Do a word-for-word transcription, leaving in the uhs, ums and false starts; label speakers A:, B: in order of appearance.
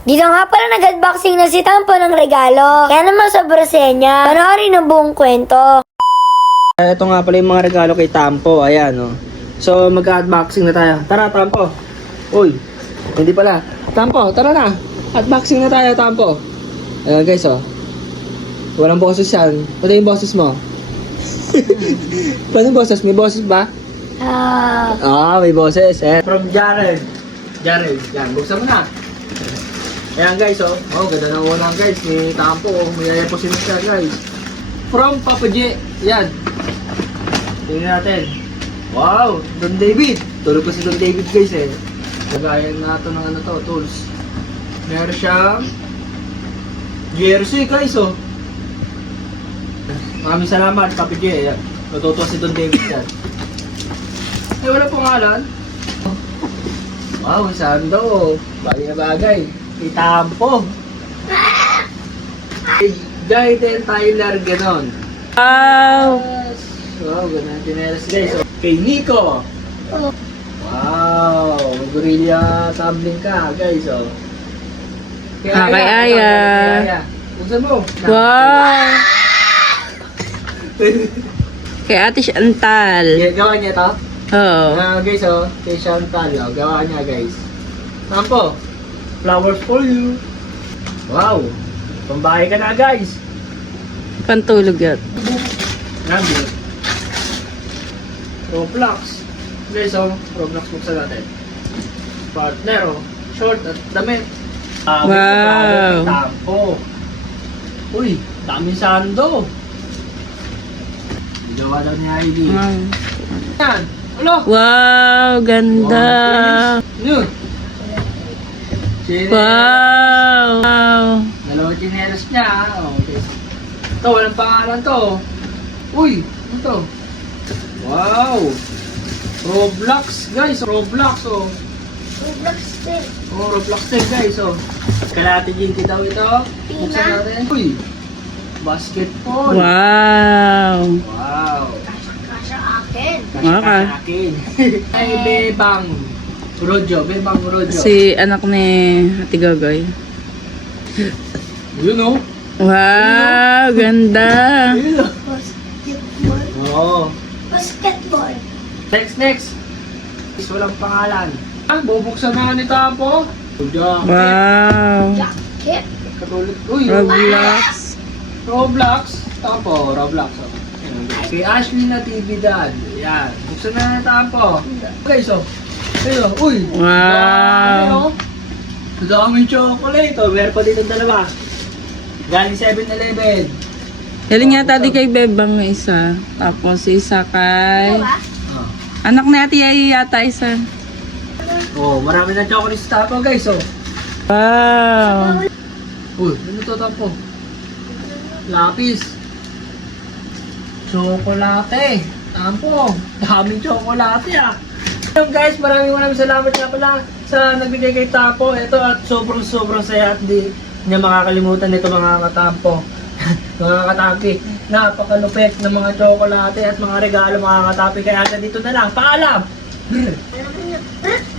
A: Dito nga pala nag-unboxing na si Tampo ng regalo. Kaya naman sobrang saya niya. Panoorin ang buong kwento.
B: Ito nga pala yung mga regalo kay Tampo. Ayan, oh. So, mag-unboxing na tayo. Tara, Tampo. Uy, hindi pala. Tampo, tara na. Unboxing na tayo, Tampo. Ayan, guys, oh. Walang boses yan. Pati yung boses mo. Paano yung boses? May boses ba?
A: Ah,
B: Ah, may boses. Eh. From Jared. Jared, yan. Buksan mo na. Ayan, guys, oh. Oh, ganda ng unang, guys. Ni Tampo, oh. May ayaposin siya, guys. From Papa J. Yan. Tingnan natin. Wow, Don David. Tulog ko si Don David, guys, eh. Lagayan na ito ng ano to, tools. Meron siyang jersey, guys, oh. Maraming salamat, Papa J. Ayan. Natutuwa si Don David yan. Eh, wala pangalan. Wow, sando, oh. Bagay na bagay. Itampo. Jaden Tyler, ganon.
C: Wow!
B: Wow, ganon. Tinelas, guys. Oh. Kay Nico. Wow, gorilla tumbling ka, guys, oh.
C: Ah, kay Aya.
B: Kay Aya. Buksan mo.
C: Wow! Kay Ate Chantal.
B: Yeah, gawa niya to?
C: Oo.
B: Ah, guys, oh. Kay Chantal, oh. Gawa niya, guys. Tampo. Flowers for you. Wow. Pambahay ka na, guys.
C: Pantulog yan.
B: Grabe. Roblox. Guys, oh. Roblox buksan natin. Partner, oh. Short at damit. Ah, may
C: Wow.
B: pagkakit ng Tampo. Uy, daming sando. Gawa daw ni Heidi.
C: Wow.
B: Yan. Ulo.
C: Wow! Ganda!
B: Yun. Chinelas.
C: Wow! Wow!
B: Dalawang chinelas niya. ah. Oh, okay. Ito, walang pangalan to. Uy, ano to? Wow. Roblox, guys. Roblox, oh.
A: Roblox din.
B: Oh, Roblox din, guys, oh. Kalahati Jinky daw ito. Buksan natin. Uy. Basketball.
C: Wow!
B: Wow.
A: Kasya akin.
C: Okay.
B: Sa akin. Ay, Bebang. Rojo, Bebang Rojo.
C: Si anak ni Ate Gogoy.
B: Yun, oh.
C: Wow! Ganda!
B: Yun, oh.
A: Basketball.
B: Oo.
A: Basketball.
B: Next, next. Is walang pangalan. Ah, bubuksan na ni Tampo. Jacket.
C: Wow!
A: Jacket.
B: Katulad. Uy,
C: Roblox.
B: Roblox. Tampo, Roblox. Oh. Kay Ashley Natividad. Yan. Buksan na ni Tampo. Okay, so. Ayun, uy.
C: Wow.
B: Dami, oh. Daming chocolate. Oh. Meron pa dito dalawa. Galing seven eleven.
C: Galing yata di kay Bebang isa. Tapos isa kay...
A: Diba?
B: Oh.
C: Anak ni Ate Yaya yata isa.
B: Oh, marami ng chocolate sa Tampo, guys, oh.
C: Wow!
B: Uy, ano to, Tampo? Lapis. Chocolate. Tampo. Daming chocolate, ah. So guys, maraming maraming salamat nga pala sa nagbigay kay Tampo. Ito at sobrang sobrang saya at di niya makakalimutan nito mga katampo. Mga katampi. Napakalupit ng mga chocolate at mga regalo mga katampi. Kaya dito na lang. Paalam!